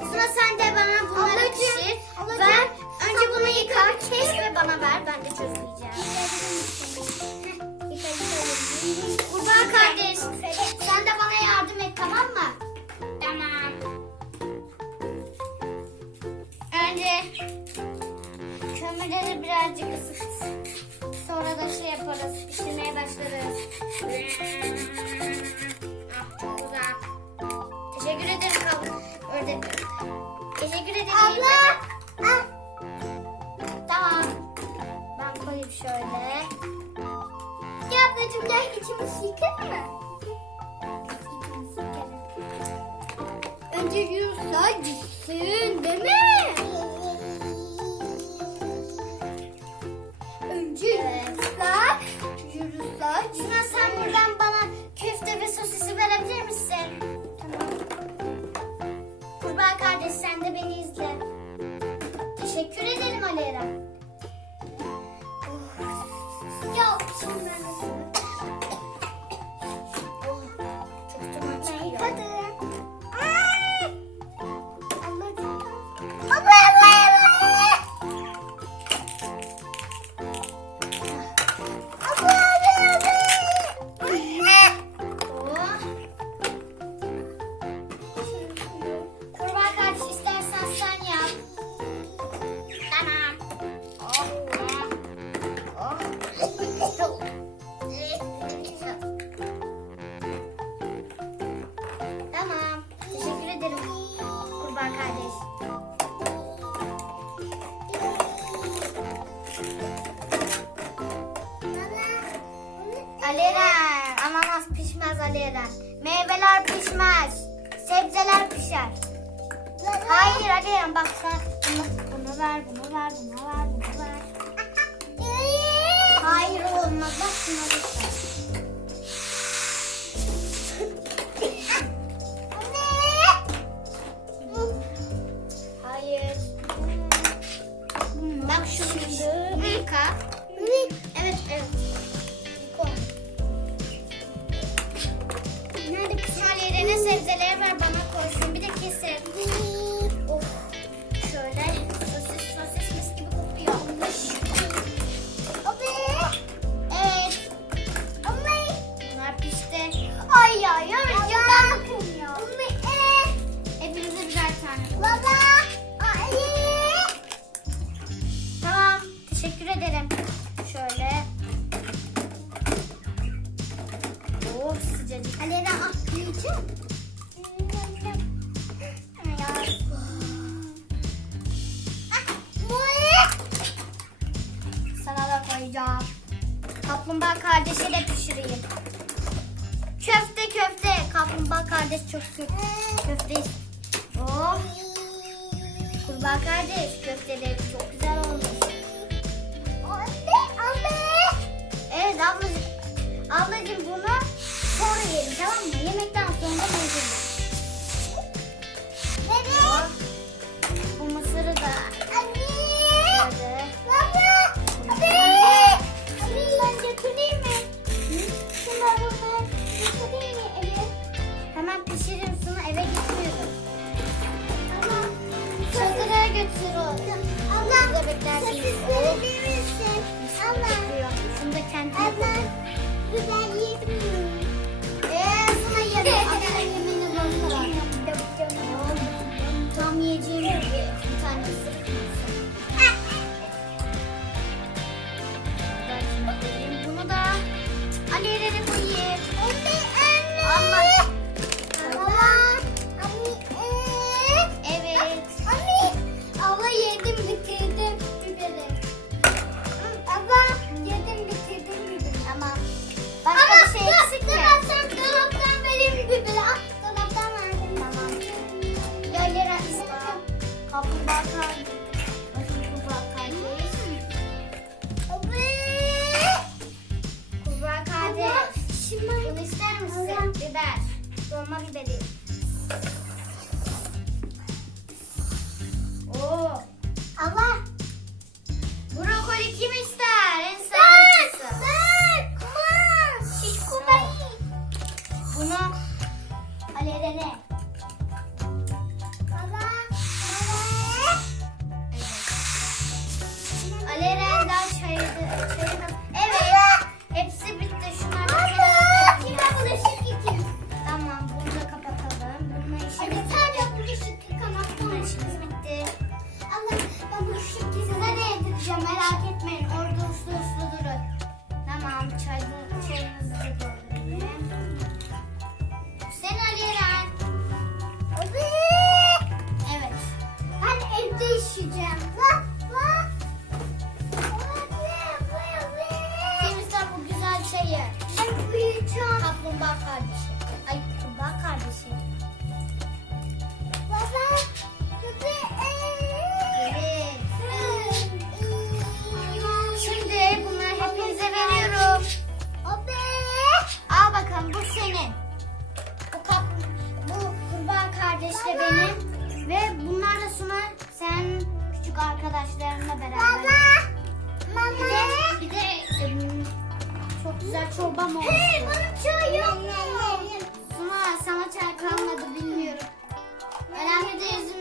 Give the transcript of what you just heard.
yapacağım. Sonra sen de bana bunları Ablacığım, pişir. ablacığım, Ben önce bunu yıkar, kes ve bana ver. Ben de çözüleceğim. Kurban kardeş, sen de bana yardım et tamam mı? Tamam. Önce kömürleri birazcık ısıt. Sonra da şey yaparız, pişirmeye başlarız. Gel içimizi yıkayalım mı? Önce Yunus'a gitsin değil mi? Önce Yunus'a Şuna sen buradan bana köfte ve sosisi verebilir misin? Tamam. Kurban kardeş sen de beni izle. Teşekkür ederim Aleyra. Aleren, ananas pişmez Aleren. Meyveler pişmez. Sebzeler pişer. Hayır Aleren bak sen bunu, bunu ver, bunu ver, bunu ver, bunu ver. Hayır olmaz bak şuna lütfen. Hayır. Bak şu şimdi. Yıka. Sana da koyacağım. Kaplumbağa kardeşe de pişireyim. Köfte köfte. Kaplumbağa kardeş çok köfte. Oh. Kardeş köfteleri çok güzel olmuş. Evet ablacığım. Ablacığım bunu sonra yiyelim tamam mı? Yemekten Oh. Bu mısırı da. Dolma biberi. Oo. Allah. Brokoli kim ister? En sevdiğisi. Ben. Aman. Şişko ben. Bunu Ali arkadaşlarımla beraber. Mama. Mama. Bir de, bir de çok güzel çorbam olsun. Hey, bunun çayı yok mu? Suna sana çay kalmadı bilmiyorum. Önemli de yüzüm